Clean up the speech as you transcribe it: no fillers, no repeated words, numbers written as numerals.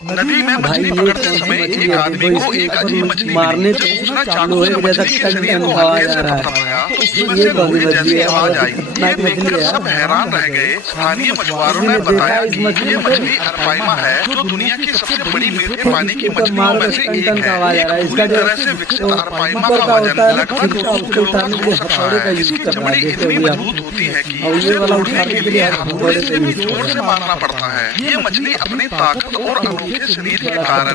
नदी में मछली पकड़ते समय एक आदमी को एक अजीब मछली मारने जब उसने चाकू से मछली के शरीर को हल्के से पकड़ाया तो उसमें से गोली जैसी आवाज आई। ये देखकर सब हैरान रह गए। स्थानीय मछुआरों ने बताया कि ये मछली अरपाइमा है, जो दुनिया की सबसे बड़ी मीठे पानी की मछलियों में से एक है। पूरी तरह से विकसित अरपाइमा का वजन लगभग 200 किलोग्राम हो सकता है। इसकी चमड़ी इतनी मजबूत होती है कि इसे तोड़ने के लिए हथौड़े से भी जोर से मारना पड़ता है। ये मछली अपनी ताकत और अनोखे शरीर के कारण